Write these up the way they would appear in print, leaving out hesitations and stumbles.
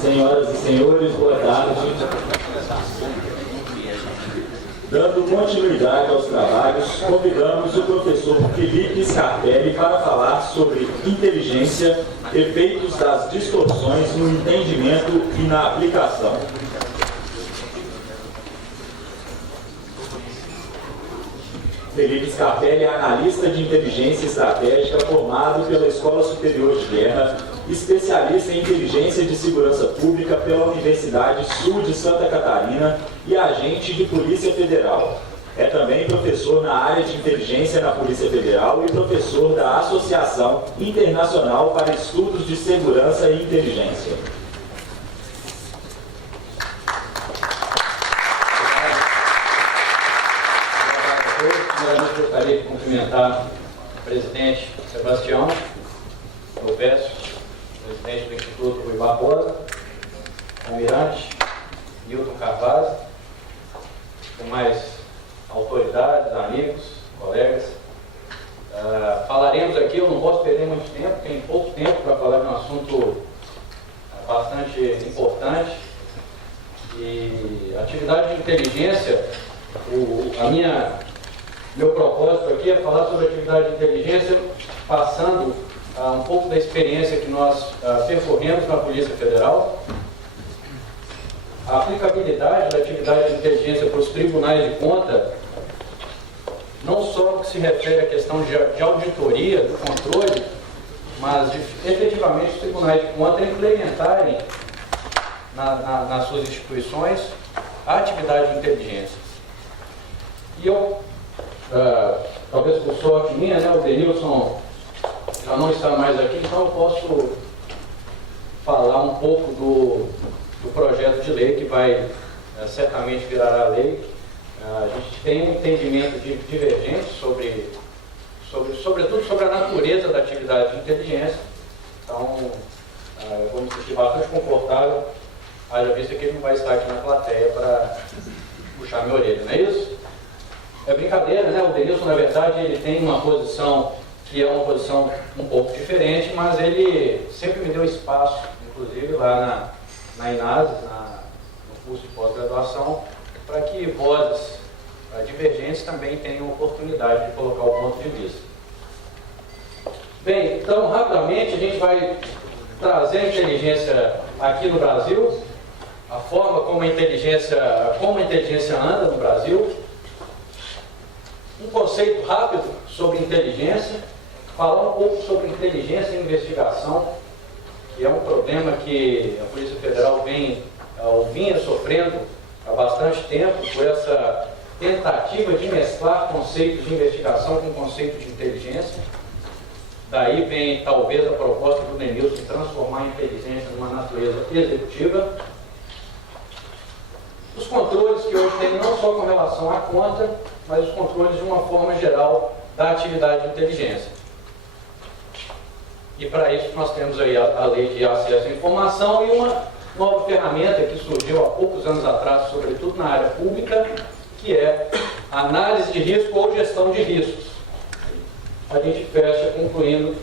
Senhoras e senhores, boa tarde. Dando continuidade aos trabalhos, convidamos o professor Felipe Scarpelli para falar sobre inteligência, efeitos das distorções no entendimento e na aplicação. Felipe Scarpelli é analista de inteligência estratégica formado pela Escola Superior de Guerra, especialista em inteligência de segurança pública pela Universidade Sul de Santa Catarina e agente de Polícia Federal. É também professor na área de inteligência na Polícia Federal e professor da Associação Internacional para Estudos de Segurança e Inteligência. Eu gostaria de cumprimentar o presidente Sebastião Silvestre, presidente do Instituto Rui Barbosa, almirante Nilton Carvalho, demais autoridades, amigos, colegas. Falaremos aqui, eu não posso perder muito tempo, tem pouco tempo para falar de um assunto bastante importante. E a atividade de inteligência, meu propósito aqui é falar sobre a atividade de inteligência, passando um pouco da experiência que nós percorremos na Polícia Federal, a aplicabilidade da atividade de inteligência para os tribunais de conta, não só no que se refere à questão de auditoria, do controle, mas de efetivamente os tribunais de conta implementarem nas suas instituições a atividade de inteligência. E eu, talvez por sorte minha, o Denilson já não está mais aqui, então eu posso falar um pouco do projeto de lei que vai certamente virar a lei. A gente tem um entendimento divergente sobretudo sobre a natureza da atividade de inteligência, então eu vou me sentir bastante confortável, haja vista que ele não vai estar aqui na plateia para puxar minha orelha, não é isso? É brincadeira, né? O Denilson, na verdade, ele tem uma posição que é uma posição um pouco diferente, mas ele sempre me deu espaço, inclusive lá na INASES, no curso de pós-graduação, para que vozes divergentes também tenham oportunidade de colocar o ponto de vista. Bem, então, rapidamente, a gente vai trazer a inteligência aqui no Brasil, a forma como a inteligência anda no Brasil, um conceito rápido sobre inteligência, falar um pouco sobre inteligência e investigação, que é um problema que a Polícia Federal vinha sofrendo há bastante tempo, por essa tentativa de mesclar conceitos de investigação com conceitos de inteligência. Daí vem talvez a proposta do Denilson de transformar a inteligência numa natureza executiva. Os controles que hoje tem não só com relação à conta, mas os controles de uma forma geral da atividade de inteligência. E para isso nós temos aí a Lei de Acesso à Informação e uma nova ferramenta que surgiu há poucos anos atrás, sobretudo na área pública, que é análise de risco ou gestão de riscos. A gente fecha concluindo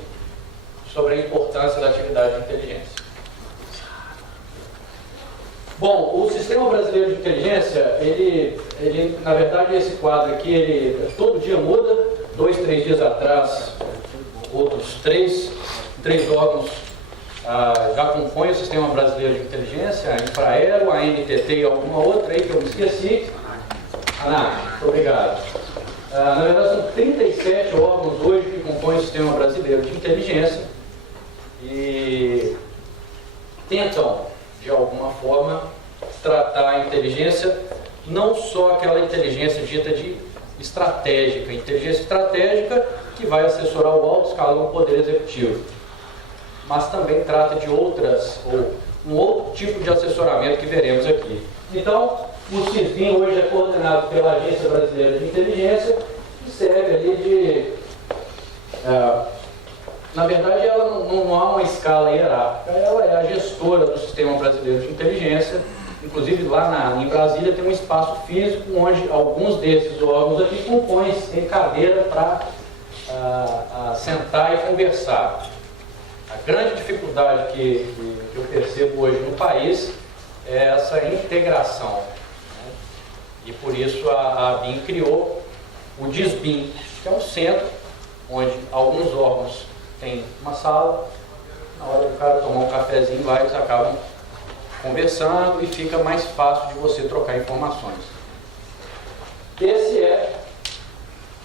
sobre a importância da atividade de inteligência. Bom, o Sistema Brasileiro de Inteligência, ele na verdade, esse quadro aqui, ele todo dia muda. 2, 3 dias atrás, outros três órgãos já compõem o Sistema Brasileiro de Inteligência, a Infraero, a NTT e alguma outra aí que eu me esqueci. Muito obrigado. Na verdade, são 37 órgãos hoje que compõem o Sistema Brasileiro de Inteligência e tentam, de alguma forma, tratar a inteligência, não só aquela inteligência dita de estratégica, inteligência estratégica que vai assessorar o alto escalão do Poder Executivo, mas também trata de um outro tipo de assessoramento que veremos aqui. Então, o CISVIN hoje é coordenado pela Agência Brasileira de Inteligência, que serve ali na verdade, ela não há uma escala hierárquica, ela é a gestora do Sistema Brasileiro de Inteligência. Inclusive, lá em Brasília tem um espaço físico onde alguns desses órgãos aqui compõem, tem cadeira para sentar e conversar. A grande dificuldade que eu percebo hoje no país é essa integração, né? E por isso a ABIN criou o DISBIN, que é um centro onde alguns órgãos têm uma sala, na hora do cara tomar um cafezinho lá, eles acabam conversando e fica mais fácil de você trocar informações. Esse é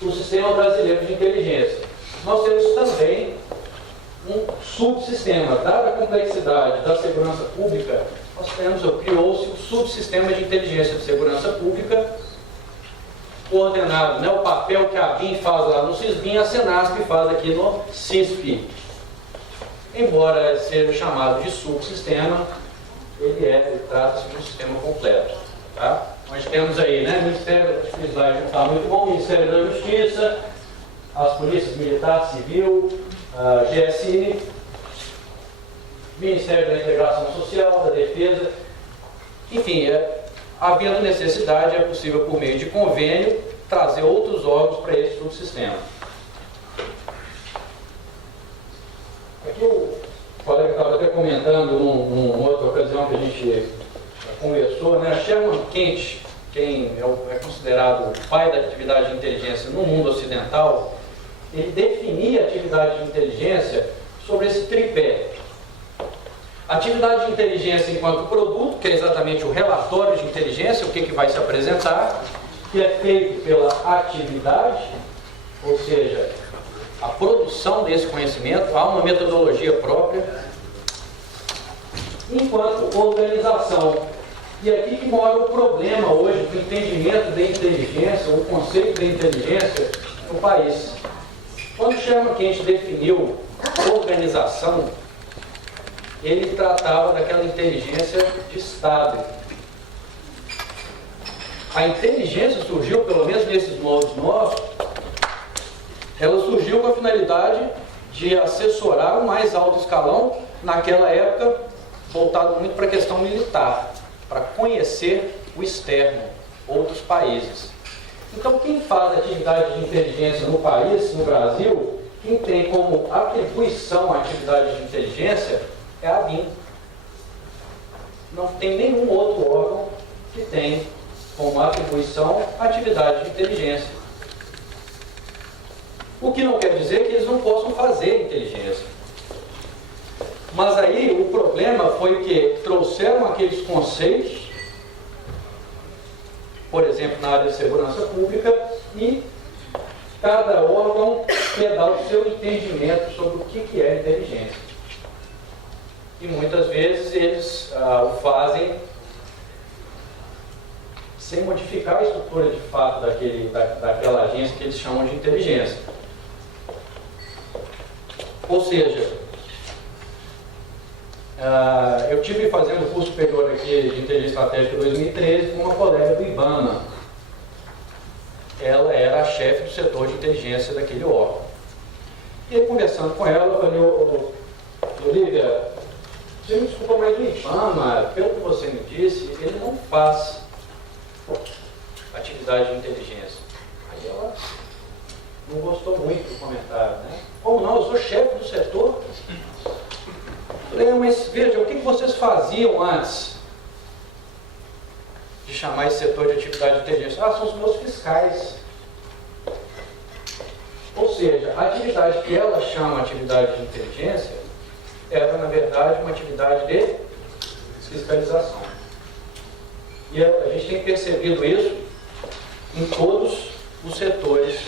o Sistema Brasileiro de Inteligência. Nós temos também um subsistema. Dada a complexidade da segurança pública, criou-se o Subsistema de Inteligência de Segurança Pública, coordenado, né, o papel que a ABIN faz lá no CISBIN, a SENASP faz aqui no CISP. Embora seja chamado de subsistema, ele trata-se de um sistema completo. Tá? Nós temos aí, né, Ministério, esse slide não está muito bom, Ministério da Justiça, as polícias militar, civil, GSI, Ministério da Integração Social, da Defesa, enfim, havendo necessidade, é possível, por meio de convênio, trazer outros órgãos para esse subsistema. Aqui o colega estava até comentando numa outra ocasião que a gente conversou, né? Sherman Kent, quem é considerado o pai da atividade de inteligência no mundo ocidental, ele definia a atividade de inteligência sobre esse tripé. Atividade de inteligência enquanto produto, que é exatamente o relatório de inteligência, o que vai se apresentar, que é feito pela atividade, ou seja, a produção desse conhecimento, há uma metodologia própria, enquanto organização. E aqui que mora o problema hoje do entendimento da inteligência, o conceito da inteligência no país. Quando Sherman Kent definiu organização, ele tratava daquela inteligência de Estado. A inteligência surgiu, pelo menos nesses moldes nossos, ela surgiu com a finalidade de assessorar o mais alto escalão, naquela época, voltado muito para a questão militar, para conhecer o externo, outros países. Então, quem faz atividade de inteligência no país, no Brasil, quem tem como atribuição a atividade de inteligência é a ABIN. Não tem nenhum outro órgão que tem como atribuição a atividade de inteligência. O que não quer dizer que eles não possam fazer inteligência. Mas aí o problema foi que trouxeram aqueles conceitos, por exemplo, na área de segurança pública, e cada órgão quer dar o seu entendimento sobre o que é inteligência. E muitas vezes eles o fazem sem modificar a estrutura de fato daquela agência que eles chamam de inteligência. Ou seja, eu tive fazendo o curso superior aqui de Inteligência Estratégica 2013 com uma colega do IBAMA. Ela era a chefe do setor de inteligência daquele órgão. E aí, conversando com ela, eu falei, Olívia, você me desculpa, mas o IBAMA, pelo que você me disse, ele não faz atividade de inteligência. Aí ela não gostou muito do comentário, né? Como não? Eu sou chefe do setor. Eu falei, mas veja, o que vocês faziam antes de chamar esse setor de atividade de inteligência? São os meus fiscais. Ou seja, a atividade que ela chama atividade de inteligência era, na verdade, uma atividade de fiscalização. E a gente tem percebido isso em todos os setores,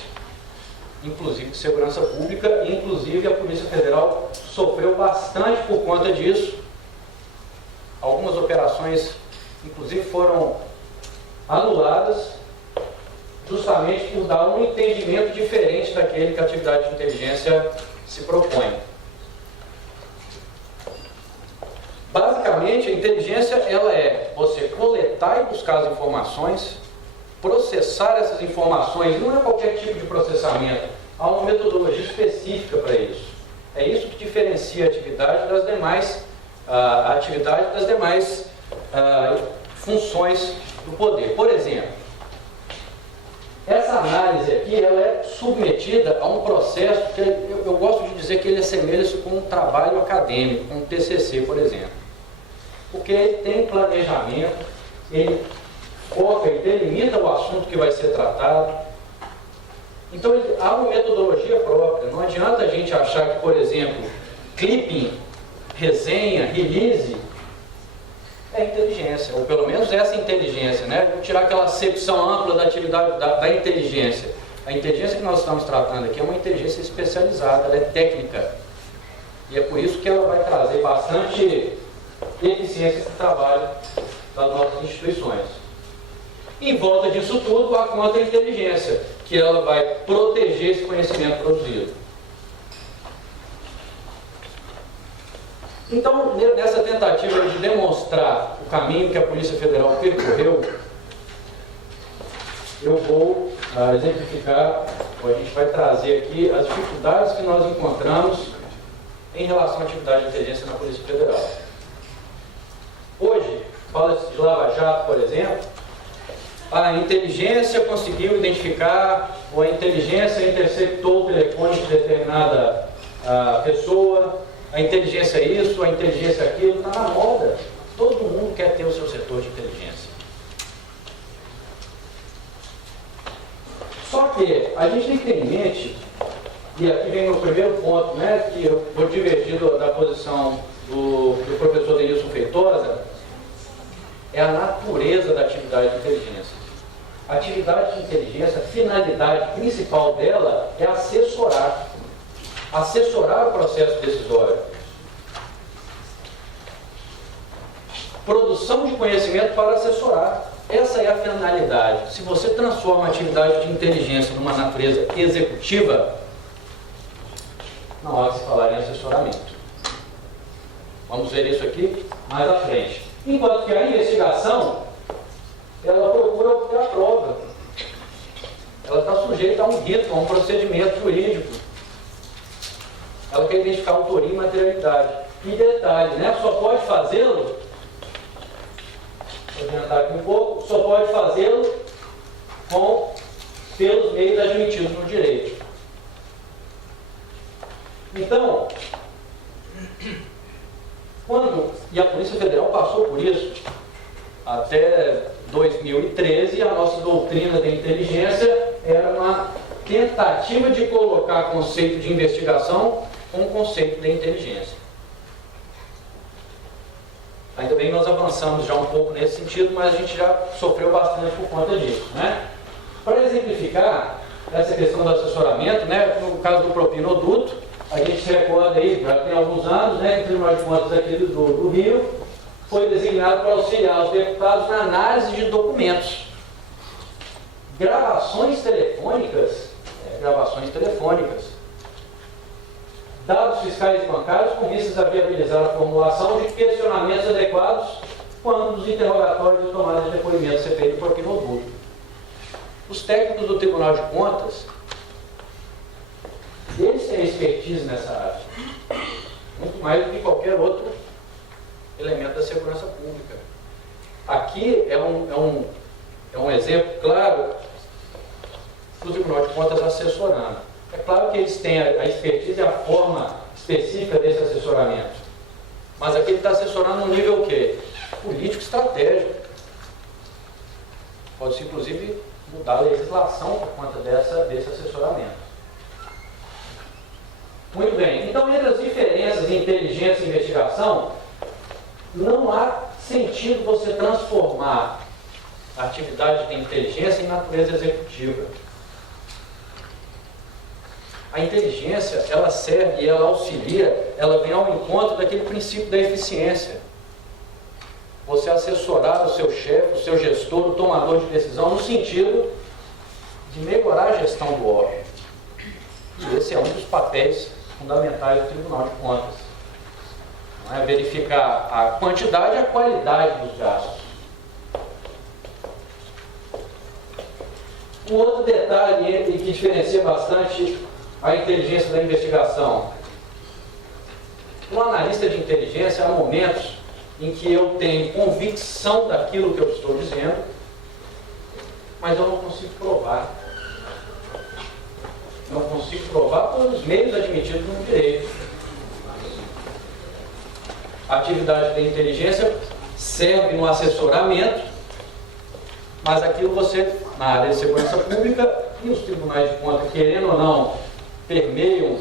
inclusive de segurança pública, e inclusive a Polícia Federal sofreu bastante por conta disso. Algumas operações, inclusive, foram anuladas justamente por dar um entendimento diferente daquele que a atividade de inteligência se propõe. Basicamente, a inteligência ela é você coletar e buscar as informações, processar essas informações, não é qualquer tipo de processamento, há uma metodologia específica para isso. É isso que diferencia a atividade das demais funções do poder. Por exemplo, Essa análise aqui, ela é submetida a um processo que eu gosto de dizer que ele assemelha-se com um trabalho acadêmico, com um TCC, por exemplo. Porque ele tem planejamento, ele foca e delimita o assunto que vai ser tratado. Então, há uma metodologia própria. Não adianta a gente achar que, por exemplo, clipping, resenha, release, é inteligência, ou pelo menos essa inteligência, né? Vou tirar aquela acepção ampla da atividade da inteligência. A inteligência que nós estamos tratando aqui é uma inteligência especializada, ela é técnica. E é por isso que ela vai trazer bastante eficiência para o trabalho das nossas instituições. Em volta disso tudo, a contra-inteligência, que ela vai proteger esse conhecimento produzido. Então, nessa tentativa de demonstrar o caminho que a Polícia Federal percorreu, eu vou exemplificar, ou a gente vai trazer aqui as dificuldades que nós encontramos em relação à atividade de inteligência na Polícia Federal. Hoje, fala-se de Lava Jato, por exemplo, a inteligência conseguiu identificar, ou a inteligência interceptou o telefone de determinada pessoa, a inteligência é isso, a inteligência é aquilo, está na moda. Todo mundo quer ter o seu setor de inteligência. Só que a gente tem que ter em mente, e aqui vem o primeiro ponto, né, que eu vou divergir da posição do professor Denilson Feitosa, é a natureza da atividade de inteligência. A atividade de inteligência, a finalidade principal dela é assessorar o processo decisório. Produção de conhecimento para assessorar. Essa é a finalidade. Se você transforma a atividade de inteligência numa natureza executiva, não há de se falar em assessoramento. Vamos ver isso aqui mais à frente. Enquanto que a investigação, ela procura obter a prova. Ela está sujeita a um rito, a um procedimento jurídico. Ela quer identificar autoria e materialidade. E detalhe, né? Só pode fazê-lo, vou adiantar aqui um pouco, só pode fazê-lo pelos meios admitidos no direito. Então, e a Polícia Federal passou por isso, até 2013, a nossa doutrina de inteligência era uma tentativa de colocar conceito de investigação com o conceito de inteligência. Ainda bem que nós avançamos já um pouco nesse sentido, mas a gente já sofreu bastante por conta disso, né? Para exemplificar essa questão do assessoramento, né, no caso do propinoduto, a gente se recorda aí, já tem alguns anos, né, que o Tribunal de Contas aqui do Rio foi designado para auxiliar os deputados na análise de documentos. Gravações telefônicas, dados fiscais e bancários com vistas a viabilizar a formulação de questionamentos adequados quando os interrogatórios e tomadas de depoimento ser feito por propinoduto. Os técnicos do Tribunal de Contas, eles têm expertise nessa área, muito mais do que qualquer outro elemento da segurança pública. Aqui é um exemplo claro do Tribunal de Contas assessorando. É claro que eles têm a expertise e a forma específica desse assessoramento, mas aqui ele está assessorando no nível o quê? Político estratégico. Pode-se inclusive mudar a legislação por conta desse assessoramento. Muito bem, então entre as diferenças em inteligência e investigação, não há sentido você transformar a atividade de inteligência em natureza executiva. A inteligência, ela serve e ela auxilia, ela vem ao encontro daquele princípio da eficiência. Você assessorar o seu chefe, o seu gestor, o tomador de decisão, no sentido de melhorar a gestão do órgão. E esse é um dos papéis fundamentais do Tribunal de Contas. Não é verificar a quantidade e a qualidade dos gastos. Um outro detalhe que diferencia bastante a inteligência da investigação. Um analista de inteligência, há momentos em que eu tenho convicção daquilo que eu estou dizendo, mas eu não consigo provar. não consigo provar pelos meios admitidos no direito. A atividade da inteligência serve no assessoramento, mas aquilo você, na área de segurança pública, e os tribunais de contas, querendo ou não, permeiam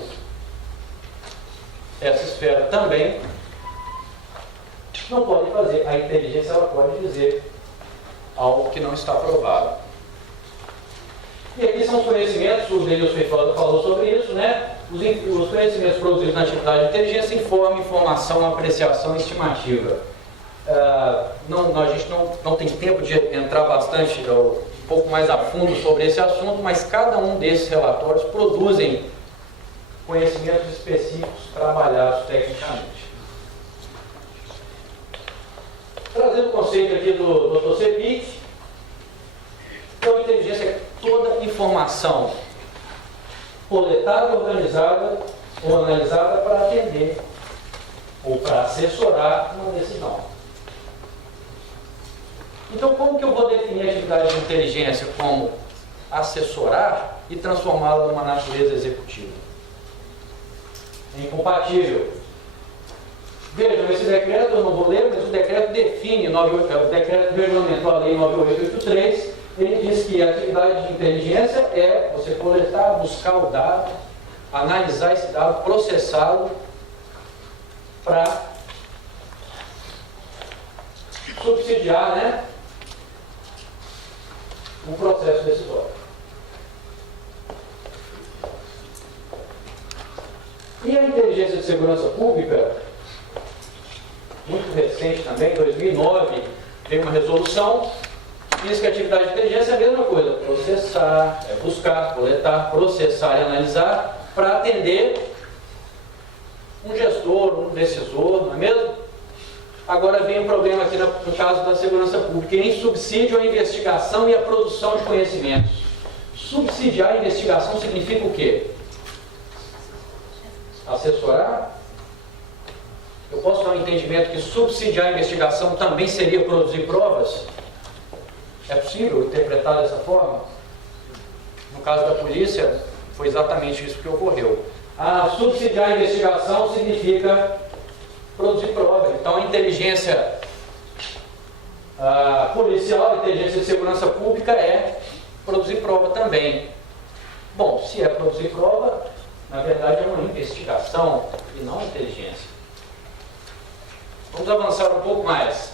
essa esfera também, não podem fazer. A inteligência ela pode dizer algo que não está provado. E aqui são os conhecimentos, o Denilson Feitosa falou sobre isso, né? Os conhecimentos produzidos na atividade de inteligência, informação, apreciação e estimativa. A gente não tem tempo de entrar bastante, um pouco mais a fundo sobre esse assunto, mas cada um desses relatórios produzem conhecimentos específicos trabalhados tecnicamente. Trazendo o conceito aqui do Dr. Cepic, então a inteligência é toda informação coletada, organizada ou analisada para atender ou para assessorar uma decisão. Então, como que eu vou definir a atividade de inteligência como assessorar e transformá-la numa natureza executiva? É incompatível. Vejam, esse decreto, eu não vou ler, mas o decreto define, o decreto regulamentou a lei 9883, ele diz que a atividade de inteligência é você coletar, buscar o dado, analisar esse dado, processá-lo para subsidiar, né, o processo decisório. E a inteligência de segurança pública, muito recente também, 2009, veio uma resolução que diz que a atividade de inteligência é a mesma coisa, processar, buscar, coletar, processar e analisar para atender um gestor, um decisor, não é mesmo? Agora vem um problema aqui no caso da segurança pública, em subsídio à investigação e à produção de conhecimentos. Subsidiar a investigação significa o quê? Assessorar? Eu posso dar um entendimento que subsidiar a investigação também seria produzir provas? É possível interpretar dessa forma? No caso da polícia, foi exatamente isso que ocorreu. Subsidiar a investigação significa produzir prova. Então, a inteligência policial, a inteligência de segurança pública é produzir prova também. Bom, se é produzir prova, na verdade é uma investigação e não inteligência. Vamos avançar um pouco mais.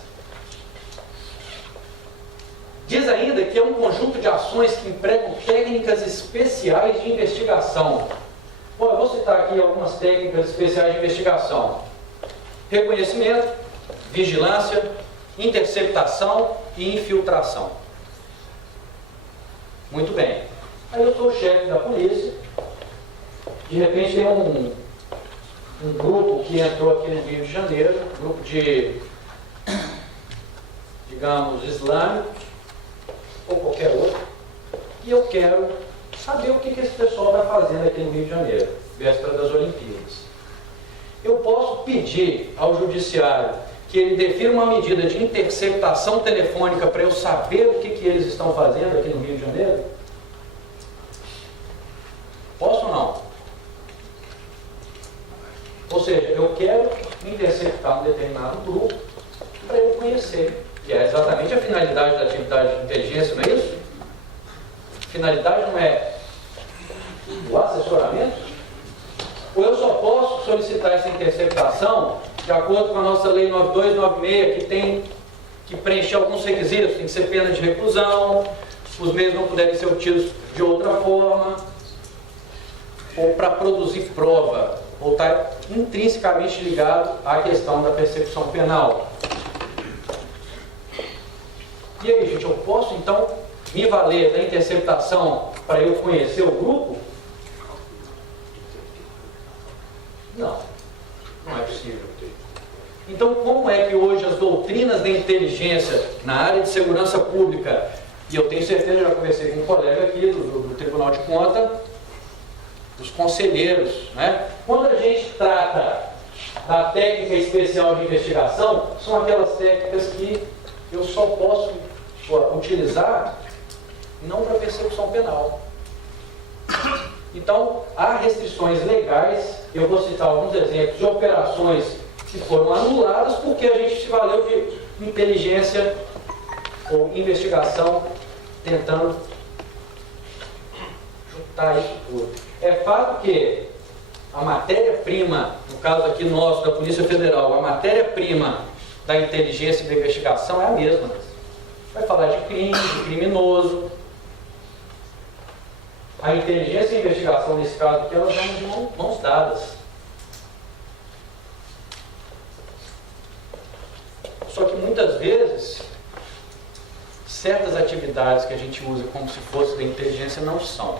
Diz ainda que é um conjunto de ações que empregam técnicas especiais de investigação. Bom, eu vou citar aqui algumas técnicas especiais de investigação. Reconhecimento, vigilância, interceptação e infiltração. Muito bem. Aí eu sou o chefe da polícia. De repente tem um grupo que entrou aqui no Rio de Janeiro, um grupo de, digamos, islâmicos, ou qualquer outro, e eu quero saber o que esse pessoal está fazendo aqui no Rio de Janeiro, véspera das Olimpíadas. Eu posso pedir ao judiciário que ele defina uma medida de interceptação telefônica para eu saber o que eles estão fazendo aqui no Rio de Janeiro? Posso ou não? Ou seja, eu quero interceptar um determinado grupo para eu conhecer, que é exatamente a finalidade da atividade de inteligência, não é isso? A finalidade não é o assessoramento? Ou eu só posso solicitar essa interceptação de acordo com a nossa lei 9296, que tem que preencher alguns requisitos, tem que ser pena de reclusão, os meios não puderem ser obtidos de outra forma, ou para produzir prova, ou estar intrinsecamente ligado à questão da persecução penal. E aí, gente, eu posso então me valer da interceptação para eu conhecer o grupo? Não, não é possível. Então, como é que hoje as doutrinas da inteligência na área de segurança pública, e eu tenho certeza, já conversei com um colega aqui do Tribunal de Contas, os conselheiros, né? Quando a gente trata da técnica especial de investigação, são aquelas técnicas que eu só posso utilizar não para persecução penal. Então, há restrições legais, eu vou citar alguns exemplos de operações que foram anuladas porque a gente se valeu de inteligência ou investigação tentando juntar isso tudo. É fato que a matéria-prima, no caso aqui nosso, da Polícia Federal, a matéria-prima da inteligência e da investigação é a mesma. Vai falar de crime, de criminoso. A inteligência e a investigação, nesse caso aqui, elas vão de mãos dadas. Só que muitas vezes, certas atividades que a gente usa como se fosse da inteligência não são.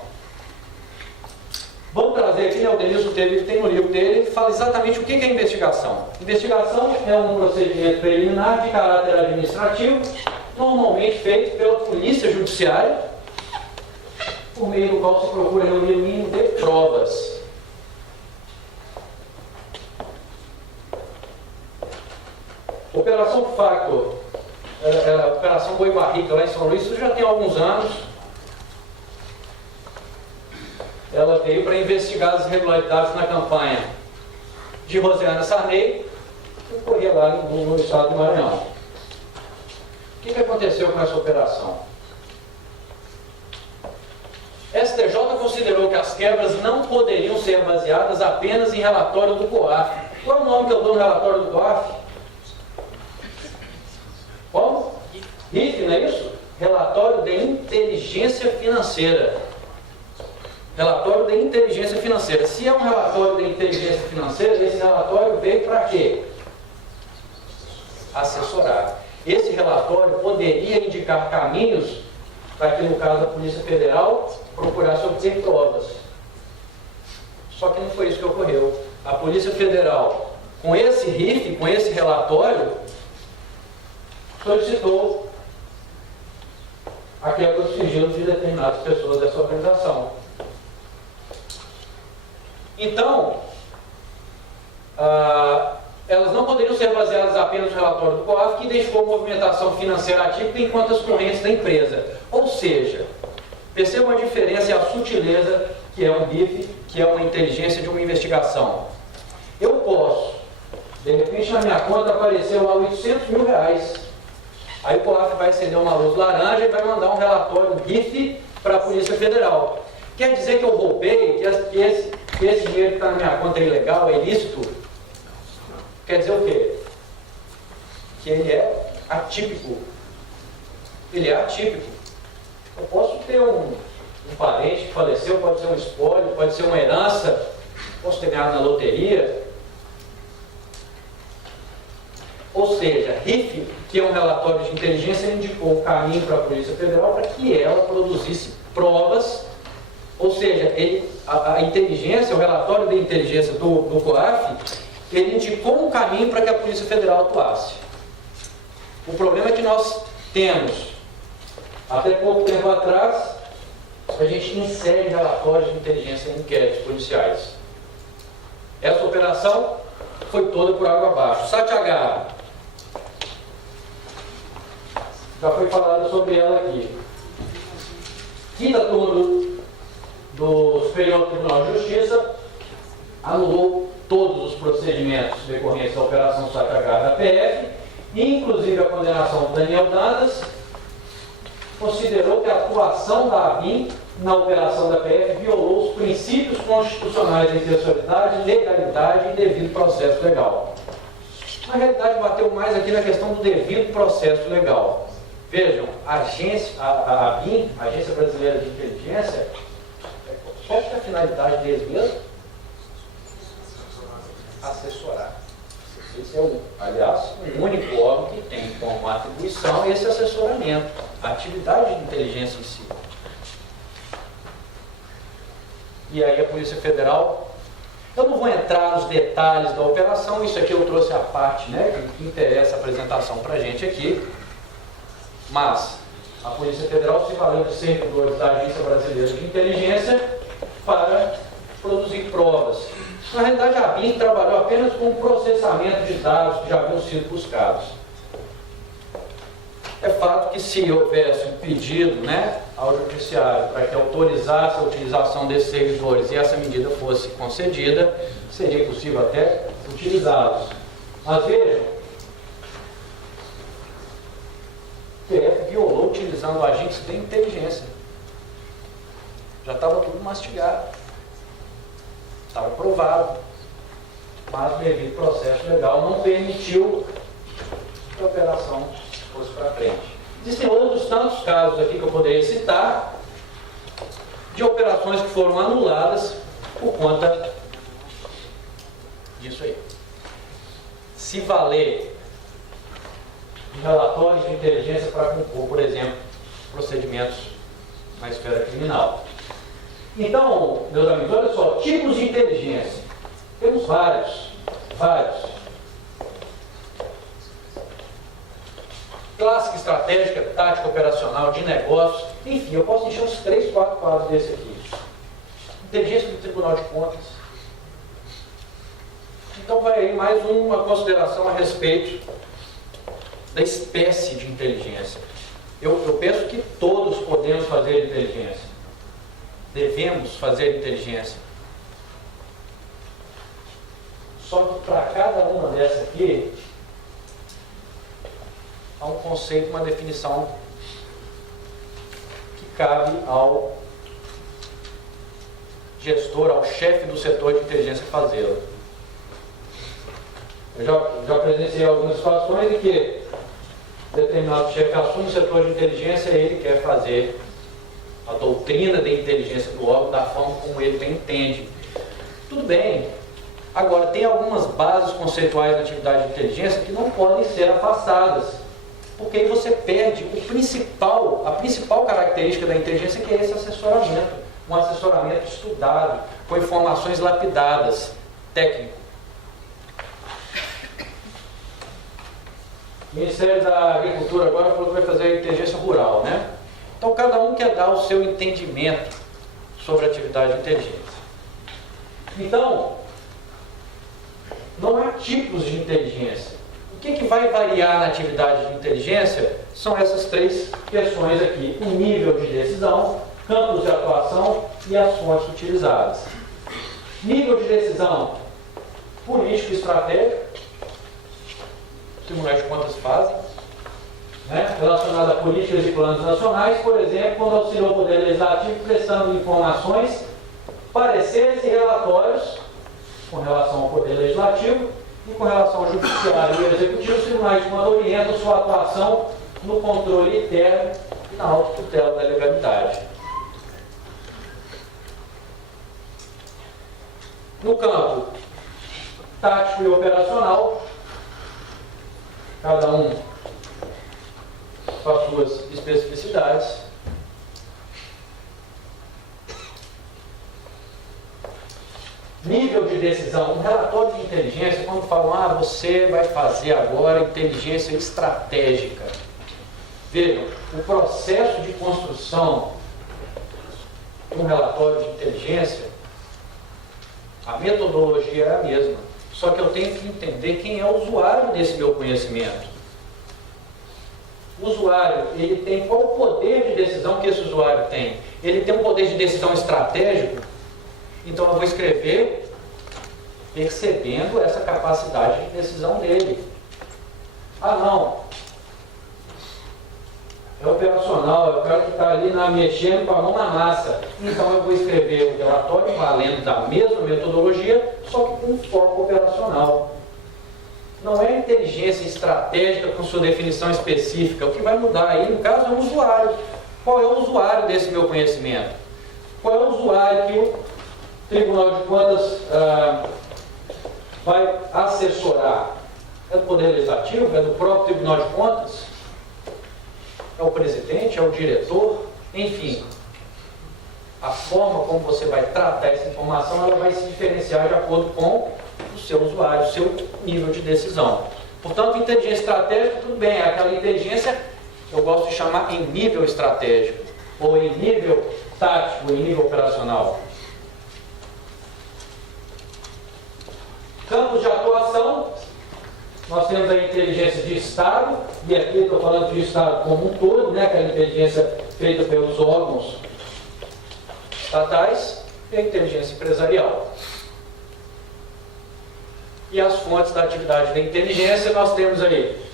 Vamos trazer aqui, né, o Denilson tem no livro dele, ele fala exatamente o que é investigação. Investigação é um procedimento preliminar de caráter administrativo, normalmente feito pela polícia judiciária, por meio do qual se procura reunir o mínimo de provas. Operação Factor, Operação Boi Barriga lá em São Luís, isso já tem alguns anos. Ela veio para investigar as irregularidades na campanha de Rosiana Sarney, que ocorria lá no estado do Maranhão. O que aconteceu com essa operação? STJ considerou que as quebras não poderiam ser baseadas apenas em relatório do COAF. Qual é o nome que eu dou no relatório do COAF? Como? RIF, não é isso? Relatório de Inteligência Financeira. Relatório de Inteligência Financeira. Se é um relatório de inteligência financeira, esse relatório veio para quê? Assessorar. Esse relatório poderia indicar caminhos para que, no caso da Polícia Federal, procurasse obter provas. Só que não foi isso que ocorreu. A Polícia Federal, com esse RIF, com esse relatório, solicitou a quebra do sigilo de determinadas pessoas dessa organização. Então, elas não poderiam ser baseadas apenas no relatório do COAF, que identificou movimentação financeira atípica em contas correntes da empresa. Ou seja, percebam a diferença e a sutileza que é um RIF, que é uma inteligência de uma investigação. Eu posso, de repente na minha conta apareceu lá R$800 mil. Aí o COAF vai acender uma luz laranja e vai mandar um relatório RIF para a Polícia Federal. Quer dizer que eu roubei, que esse dinheiro que está na minha conta é ilegal, é ilícito? Quer dizer o quê? Que ele é atípico. Ele é atípico. Eu posso ter um parente que faleceu, pode ser um espólio, pode ser uma herança, posso ter ganhado na loteria. Ou seja, RIF, que é um relatório de inteligência, indicou o caminho para a Polícia Federal para que ela produzisse provas. Ou seja, a inteligência, o relatório de inteligência do COAF, ele indicou um caminho para que a Polícia Federal atuasse. O problema é que nós temos, até pouco tempo atrás, a gente insere relatórios de inteligência em inquéritos policiais. Essa operação foi toda por água abaixo. Satyagraha, já foi falado sobre ela aqui. Quinta turma do Superior Tribunal de Justiça anulou todos os procedimentos decorrentes da Operação Satyagraha da PF, inclusive a condenação do Daniel Dantas, considerou que a atuação da ABIN na operação da PF violou os princípios constitucionais de impessoalidade, legalidade e devido processo legal. Na realidade, bateu mais aqui na questão do devido processo legal. Vejam, a ABIN, a Agência Brasileira de Inteligência, qual que é a finalidade deles mesmo? Assessorar. Esse é, aliás, o único órgão que tem como atribuição esse assessoramento, a atividade de inteligência em si. E aí a Polícia Federal, eu não vou entrar nos detalhes da operação, isso aqui eu trouxe a parte, né, que interessa a apresentação para a gente aqui, mas a Polícia Federal se valeu de servidores da Agência Brasileira de Inteligência para produzir provas. Na realidade, a ABIN trabalhou apenas com o processamento de dados que já haviam sido buscados. É fato que se houvesse um pedido, né, ao judiciário para que autorizasse a utilização desses servidores e essa medida fosse concedida, seria possível até utilizá-los. Mas vejam, o PF violou utilizando agentes de inteligência. Já estava tudo mastigado, estava provado, mas devido ao processo legal não permitiu que a operação fosse para frente. Existem outros tantos casos aqui que eu poderia citar de operações que foram anuladas por conta disso aí. Se valer de relatórios de inteligência para compor, por exemplo, procedimentos na esfera criminal. Então, meus amigos, olha só, tipos de inteligência. Temos vários. Clássica, estratégica, tática, operacional, de negócios, enfim, eu posso encher uns 3, 4 quadros desse aqui. Inteligência do Tribunal de Contas. Então vai aí mais uma consideração a respeito da espécie de inteligência. Eu penso que todos podemos fazer inteligência. Devemos fazer inteligência. Só que para cada uma dessas aqui, há um conceito, uma definição que cabe ao gestor, ao chefe do setor de inteligência fazê-la. Eu já presenciei algumas situações em que determinado chefe assume o setor de inteligência e ele quer fazer a doutrina de inteligência do órgão da forma como ele bem entende. Tudo bem. Agora, tem algumas bases conceituais da atividade de inteligência que não podem ser afastadas, porque aí você perde a principal característica da inteligência, que é esse assessoramento, um assessoramento estudado, com informações lapidadas, técnico. O Ministério da Agricultura agora falou que vai fazer a inteligência rural, né? Então, cada um quer dar o seu entendimento sobre a atividade de inteligência. Então, não há tipos de inteligência. O que vai variar na atividade de inteligência são essas 3 questões aqui: o nível de decisão, campos de atuação e as fontes utilizadas. Nível de decisão político e estratégico, os tribunais de contas fazem, né? Relacionado a políticas e planos nacionais, por exemplo, quando auxiliou o Poder Legislativo prestando informações, pareceres e relatórios com relação ao Poder Legislativo e com relação ao Judiciário e Executivo, os tribunais de contas orientam sua atuação no controle interno e na autotutela da legalidade. No campo tático e operacional, cada um com as suas especificidades. Nível de decisão, um relatório de inteligência, quando falam, você vai fazer agora inteligência estratégica. Vejam, o processo de construção de um relatório de inteligência, a metodologia é a mesma, só que eu tenho que entender quem é o usuário desse meu conhecimento. O usuário, ele tem qual o poder de decisão que esse usuário tem? Ele tem um poder de decisão estratégico? Então eu vou escrever percebendo essa capacidade de decisão dele. Não. É operacional, é o cara que está ali mexendo com a mão na massa. Então eu vou escrever o relatório valendo da mesma metodologia, só que com foco operacional. Não é inteligência estratégica com sua definição específica. O que vai mudar aí, no caso, é o usuário. Qual é o usuário desse meu conhecimento? Qual é o usuário que o Tribunal de Contas vai assessorar? É do Poder Legislativo? É do próprio Tribunal de Contas? É o presidente? É o diretor? Enfim, a forma como você vai tratar essa informação, ela vai se diferenciar de acordo com o seu usuário, o seu nível de decisão. Portanto, inteligência estratégica, tudo bem, é aquela inteligência que eu gosto de chamar em nível estratégico, ou em nível tático, em nível operacional. Campos de atuação, Nós temos a inteligência de Estado, e aqui estou falando de Estado como um todo, né, aquela inteligência feita pelos órgãos estatais, e a inteligência empresarial. E as fontes da atividade da inteligência nós temos aí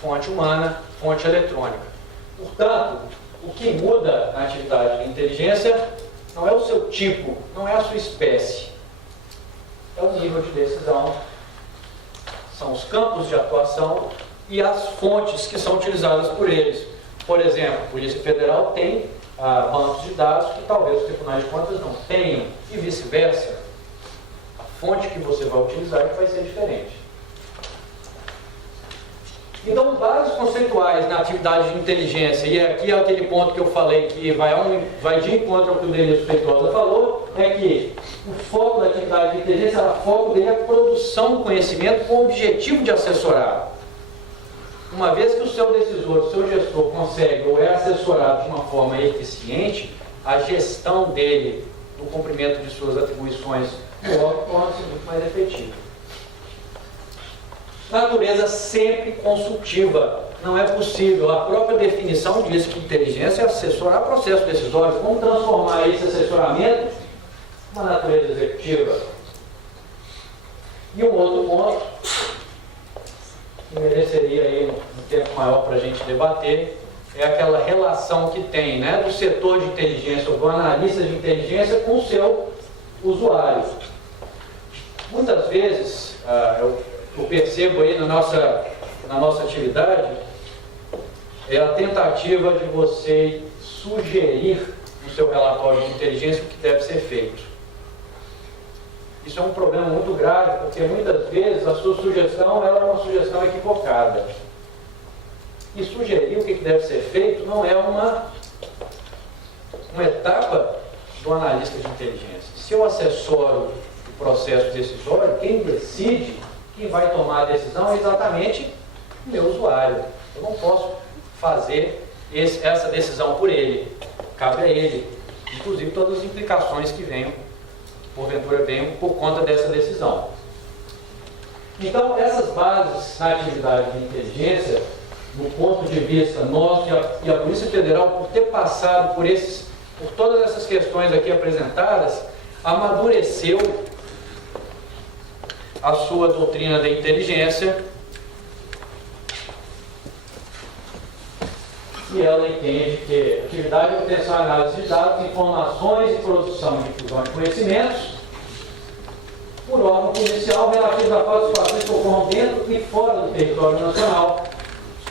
fonte humana, fonte eletrônica. Portanto, o que muda na atividade da inteligência não é o seu tipo, não é a sua espécie, é o nível de decisão, são os campos de atuação e as fontes que são utilizadas por eles. Por exemplo, a Polícia Federal tem bancos de dados que talvez os tribunais de contas não tenham, e vice-versa. A fonte que você vai utilizar vai ser diferente. Então, bases conceituais na atividade de inteligência, e aqui é aquele ponto que eu falei que vai de encontro ao que o Denilson Feitosa falou, é que o foco da atividade de inteligência, o foco dele é a produção do conhecimento com o objetivo de assessorar. Uma vez que o seu decisor, o seu gestor consegue ou é assessorado de uma forma eficiente, a gestão dele, no cumprimento de suas atribuições, torna-se muito mais efetiva. Natureza sempre consultiva. Não é possível. A própria definição diz que inteligência é assessorar processo decisório. Como transformar esse assessoramento numa natureza executiva? E um outro ponto, que mereceria aí um tempo maior para a gente debater, é aquela relação que tem, né, do setor de inteligência, ou do analista de inteligência com o seu usuário. Muitas vezes, eu percebo aí na nossa atividade, é a tentativa de você sugerir no seu relatório de inteligência o que deve ser feito. Isso é um problema muito grave, porque muitas vezes a sua sugestão ela é uma sugestão equivocada. E sugerir o que deve ser feito não é uma etapa do analista de inteligência. Se eu assessoro o processo decisório, quem decide, quem vai tomar a decisão é exatamente o meu usuário. Eu não posso fazer essa decisão por ele. Cabe a ele. Inclusive todas as implicações que porventura venham por conta dessa decisão. Então, essas bases na atividade de inteligência, do ponto de vista nosso e a Polícia Federal, por ter passado por todas essas questões aqui apresentadas, amadureceu a sua doutrina da inteligência e ela entende que atividade de obtenção e análise de dados, informações e produção e difusão de conhecimentos por órgão policial relativos a fatos e fações que ocorram dentro e fora do território nacional,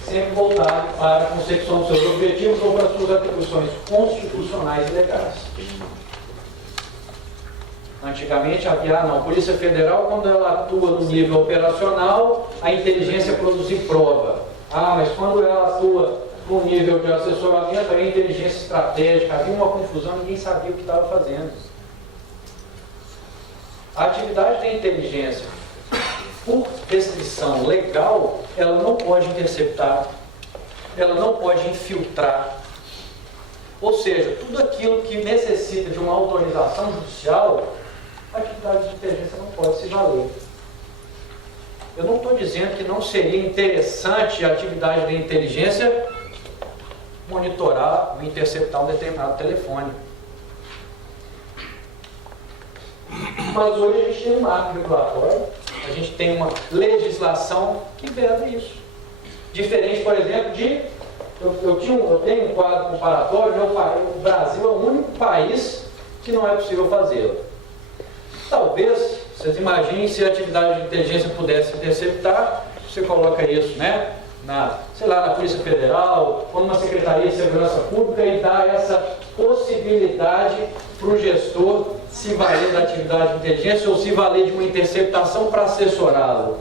sempre voltado para a consecução dos seus objetivos ou para suas atribuições constitucionais e legais. Antigamente havia, a Polícia Federal, quando ela atua no nível operacional, a inteligência produzir prova. Mas quando ela atua no nível de assessoramento, a inteligência estratégica, havia uma confusão, ninguém sabia o que estava fazendo. A atividade da inteligência, por restrição legal, ela não pode interceptar, ela não pode infiltrar. Ou seja, tudo aquilo que necessita de uma autorização judicial, a atividade de inteligência não pode se valer. Eu não estou dizendo que não seria interessante a atividade da inteligência monitorar ou interceptar um determinado telefone. Mas hoje a gente tem um marco regulatório, a gente tem uma legislação que veda isso. Diferente, por exemplo, de... Eu tenho um quadro comparatório, o Brasil é o único país que não é possível fazê-lo. Talvez, vocês imaginem se a atividade de inteligência pudesse interceptar, você coloca isso, né? Na Polícia Federal, ou numa Secretaria de Segurança Pública e dá essa possibilidade para o gestor se valer da atividade de inteligência ou se valer de uma interceptação para assessorá-lo.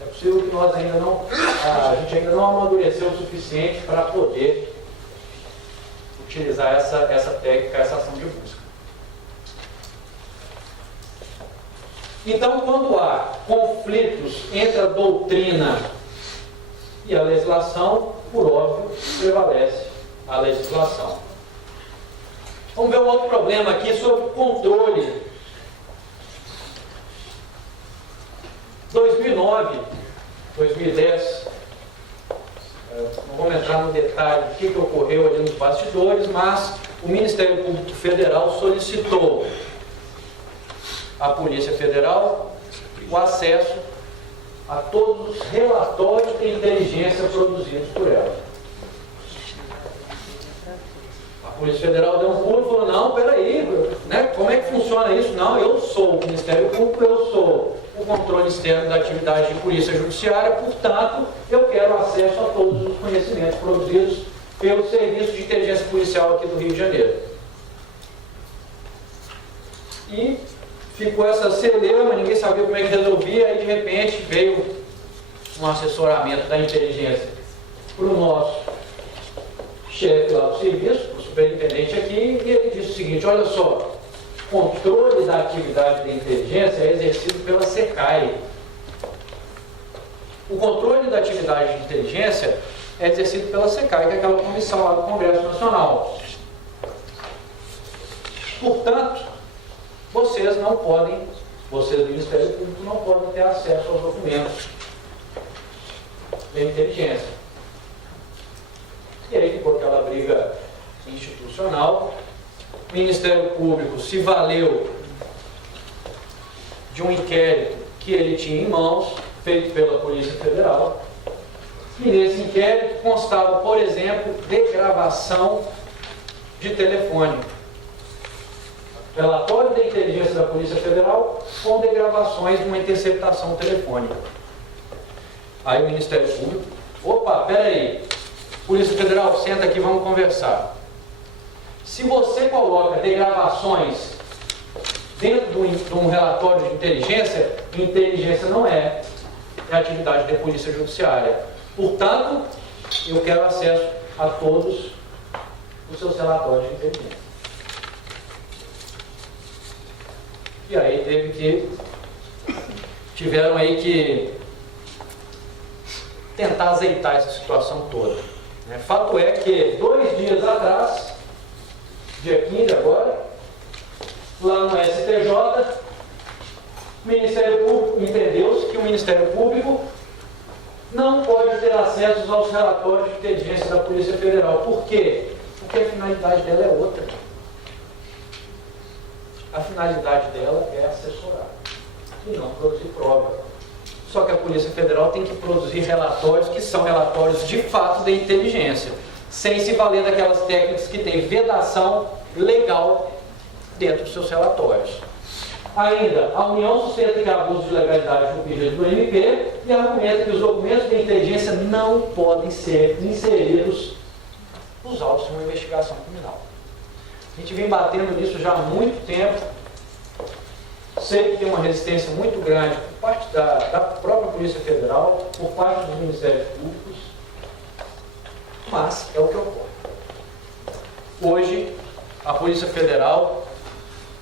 É possível que a gente ainda não amadureceu o suficiente para poder utilizar essa técnica, essa ação de busca. Então, quando há conflitos entre a doutrina e a legislação, por óbvio, prevalece a legislação. Vamos ver um outro problema aqui sobre o controle 2009, 2010, não vamos entrar no detalhe do que ocorreu ali nos bastidores, mas o Ministério Público Federal solicitou à Polícia Federal o acesso a todos os relatórios de inteligência produzidos por ela. A Polícia Federal deu um pulo e falou, não, peraí, né, como é que funciona isso? Não, eu sou o Ministério Público, eu sou o controle externo da atividade de polícia judiciária, portanto, eu quero acesso a todos os conhecimentos produzidos pelo Serviço de Inteligência Policial aqui do Rio de Janeiro. E ficou essa celeuma, ninguém sabia como é que resolvia, aí de repente veio um assessoramento da inteligência para o nosso chefe lá do serviço, o superintendente aqui, e ele disse o seguinte, olha só, controle da atividade de inteligência é exercido pela SECAI. O controle da atividade de inteligência é exercido pela SECAI, que é aquela comissão lá do Congresso Nacional. Portanto, vocês não podem, vocês do Ministério Público não podem ter acesso aos documentos da inteligência. E aí ficou aquela briga institucional. O Ministério Público se valeu de um inquérito que ele tinha em mãos, feito pela Polícia Federal. E nesse inquérito constava, por exemplo, de gravação de telefone. Relatório da inteligência da Polícia Federal com degravações de uma interceptação telefônica. Aí o Ministério Público, opa, peraí, Polícia Federal, senta aqui, vamos conversar. Se você coloca degravações dentro de um relatório de inteligência não é atividade da Polícia Judiciária. Portanto, eu quero acesso a todos os seus relatórios de inteligência. E aí tiveram aí que tentar azeitar essa situação toda. Fato é que 2 dias atrás, dia 15 agora, lá no STJ, o Ministério Público entendeu-se que o Ministério Público não pode ter acesso aos relatórios de inteligência da Polícia Federal. Por quê? Porque a finalidade dela é outra. A finalidade dela é assessorar e não produzir prova. Só que a Polícia Federal tem que produzir relatórios que são relatórios de fato de inteligência, sem se valer daquelas técnicas que têm vedação legal dentro dos seus relatórios. Ainda, a União sustenta que há abuso de legalidade no pedido do MP e argumenta que os documentos de inteligência não podem ser inseridos nos autos de uma investigação criminal. A gente vem batendo nisso já há muito tempo. Sei que tem uma resistência muito grande por parte da própria Polícia Federal, por parte dos Ministérios Públicos, mas é o que ocorre. Hoje, a Polícia Federal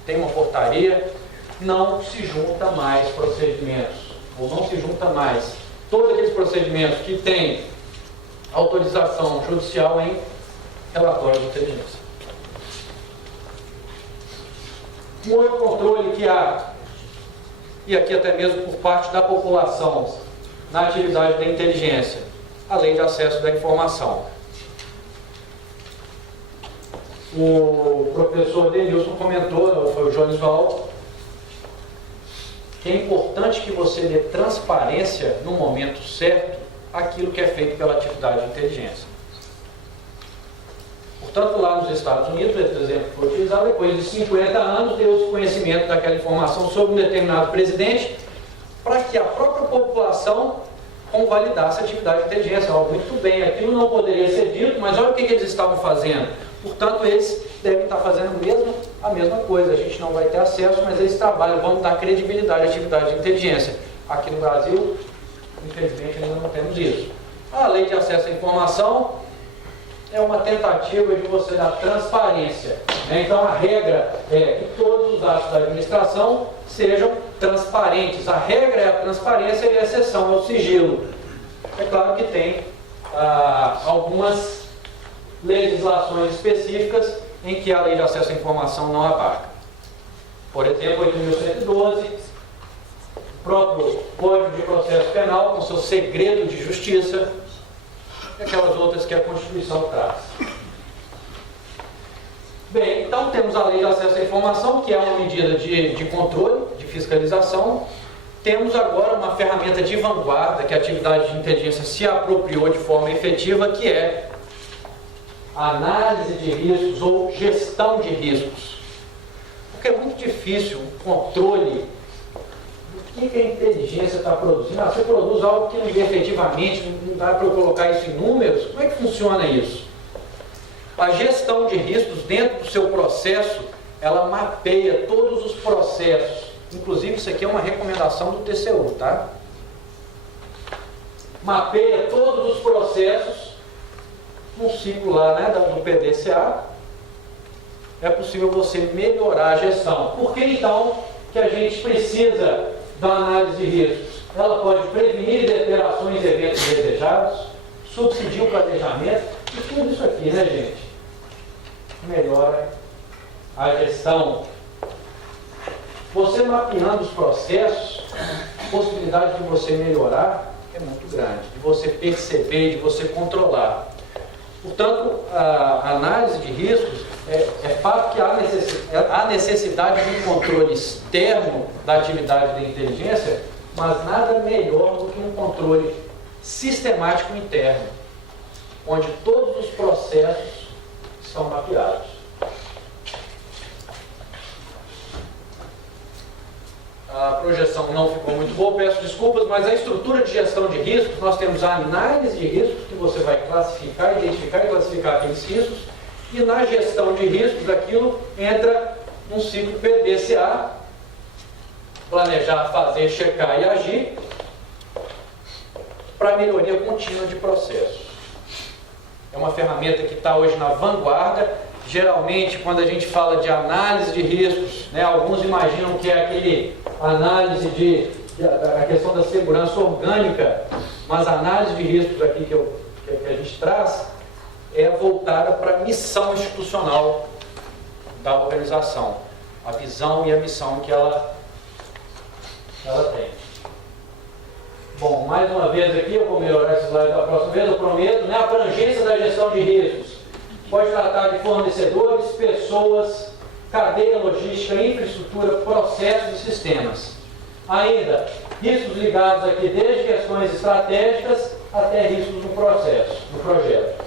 tem uma portaria, não se junta mais procedimentos, ou não se junta mais todos aqueles procedimentos que têm autorização judicial em relatório de inteligência. Um outro controle que há, e aqui até mesmo por parte da população, na atividade da inteligência, a lei de acesso da informação. O professor Denilson comentou, foi o Jones Val, que é importante que você dê transparência no momento certo àquilo que é feito pela atividade de inteligência. Portanto, lá nos Estados Unidos, esse exemplo foi utilizado, depois de 50 anos, deu-se conhecimento daquela informação sobre um determinado presidente, para que a própria população convalidasse a atividade de inteligência. Muito bem, aquilo não poderia ser dito, mas olha o que eles estavam fazendo. Portanto, eles devem estar fazendo a mesma coisa. A gente não vai ter acesso, mas eles trabalham, vão dar credibilidade à atividade de inteligência. Aqui no Brasil, infelizmente, ainda não temos isso. A lei de acesso à informação é uma tentativa de você dar transparência. Então, a regra é que todos os atos da administração sejam transparentes. A regra é a transparência e a exceção é o sigilo. É claro que tem algumas legislações específicas em que a lei de acesso à informação não abarca. Por exemplo, 8.112, próprio Código de Processo Penal, com seu segredo de justiça, e aquelas outras que a Constituição traz. Bem, então temos a Lei de Acesso à Informação, que é uma medida de controle, de fiscalização. Temos agora uma ferramenta de vanguarda que a atividade de inteligência se apropriou de forma efetiva, que é a análise de riscos ou gestão de riscos. Porque é muito difícil o controle do que a inteligência está produzindo. Você produz algo que não vê efetivamente, não dá para eu colocar isso em números. Como é que funciona isso? A gestão de riscos dentro do seu processo, ela mapeia todos os processos. Inclusive, isso aqui é uma recomendação do TCU, tá? Mapeia todos os processos no ciclo lá, né, do PDCA. É possível você melhorar a gestão. Por que então que a gente precisa da análise de riscos? Ela pode prevenir e deter ações e eventos indesejados, subsidiar o planejamento e tudo isso aqui, né, gente? Melhora a gestão. Você mapeando os processos, a possibilidade de você melhorar é muito grande, de você perceber, de você controlar. Portanto, a análise de riscos é fato que há necessidade de um controle externo da atividade da inteligência, mas nada melhor do que um controle sistemático interno, onde todos os processos são mapeados. A projeção não ficou muito boa, peço desculpas, mas a estrutura de gestão de riscos, nós temos a análise de riscos, que você vai classificar, identificar e classificar aqueles riscos, e na gestão de riscos, aquilo entra num ciclo PDCA, planejar, fazer, checar e agir, para melhoria contínua de processos. É uma ferramenta que está hoje na vanguarda. Geralmente, quando a gente fala de análise de riscos, né, alguns imaginam que é aquele análise a questão da segurança orgânica, mas a análise de riscos aqui que a gente traz é voltada para a missão institucional da organização, a visão e a missão que ela tem. Bom, mais uma vez aqui, eu vou melhorar esse slide da próxima vez, eu prometo, né, a abrangência da gestão de riscos. Pode tratar de fornecedores, pessoas, cadeia logística, infraestrutura, processos e sistemas. Ainda, riscos ligados aqui desde questões estratégicas até riscos no processo, no projeto.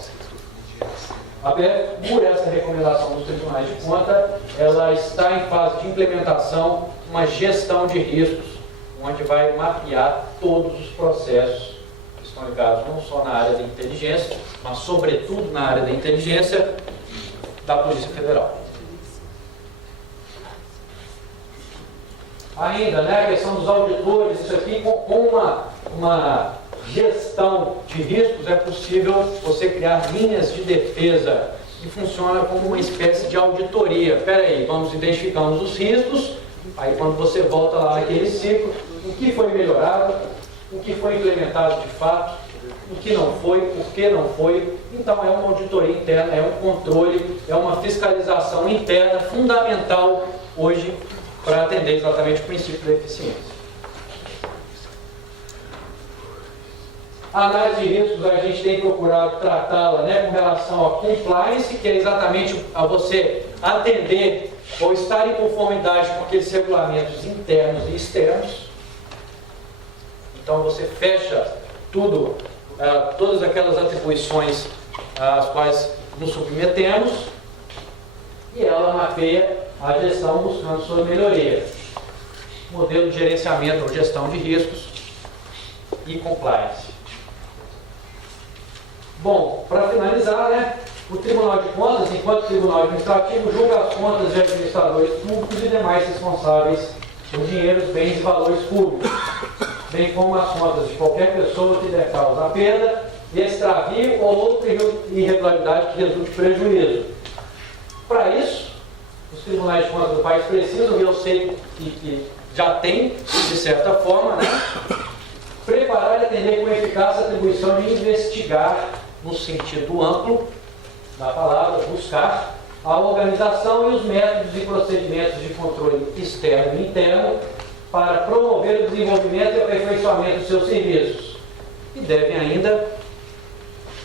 Por essa recomendação dos tribunais de conta, ela está em fase de implementação, uma gestão de riscos, onde vai mapear todos os processos que estão ligados não só na área da inteligência, mas sobretudo na área da inteligência da Polícia Federal. Ainda, né, a questão dos auditores, isso aqui com uma gestão de riscos é possível você criar linhas de defesa que funciona como uma espécie de auditoria. Espera aí, vamos identificando os riscos, aí quando você volta lá naquele ciclo, o que foi melhorado, o que foi implementado de fato, o que não foi, por que não foi. Então é uma auditoria interna, é um controle, é uma fiscalização interna fundamental hoje para atender exatamente o princípio da eficiência. A análise de riscos a gente tem procurado tratá-la, né, com relação a compliance, que é exatamente a você atender ou estar em conformidade com aqueles regulamentos internos e externos. Então você fecha tudo, todas aquelas atribuições às quais nos submetemos, e ela mapeia a gestão buscando sua melhoria. Modelo de gerenciamento ou gestão de riscos e compliance. Bom, para finalizar, né, o Tribunal de Contas, enquanto Tribunal Administrativo, julga as contas de administradores públicos e demais responsáveis por dinheiros, bens e valores públicos, bem como as contas de qualquer pessoa que der causa à perda, extravio ou outra irregularidade que resulte prejuízo. Para isso, os tribunais de contas do país precisam, e eu sei que já tem, de certa forma, né, preparar e atender com eficácia a atribuição de investigar, no sentido amplo da palavra, buscar a organização e os métodos e procedimentos de controle externo e interno para promover o desenvolvimento e aperfeiçoamento dos seus serviços e devem ainda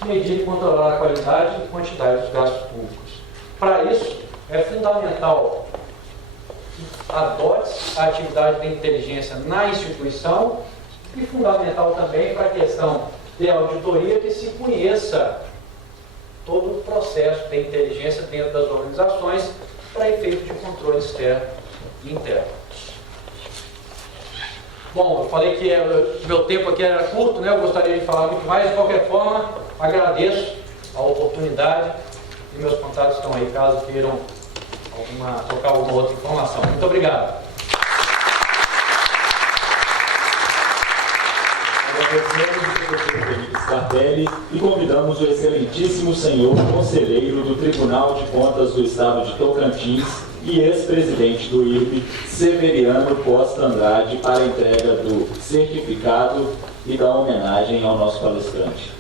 medir e controlar a qualidade e quantidade dos gastos públicos. Para isso, é fundamental que adote a atividade da inteligência na instituição e fundamental também para a questão de auditoria que se conheça todo o processo de inteligência dentro das organizações para efeito de controle externo e interno. Bom, eu falei que meu tempo aqui era curto, né? Eu gostaria de falar muito mais. De qualquer forma, agradeço a oportunidade e meus contatos estão aí, caso queiram trocar alguma outra informação. Muito obrigado. Agradecemos o professor Felipe Scarpelli e convidamos o excelentíssimo senhor conselheiro do Tribunal de Contas do Estado de Tocantins e ex-presidente do IRB, Severiano Costa Andrade, para a entrega do certificado e da homenagem ao nosso palestrante.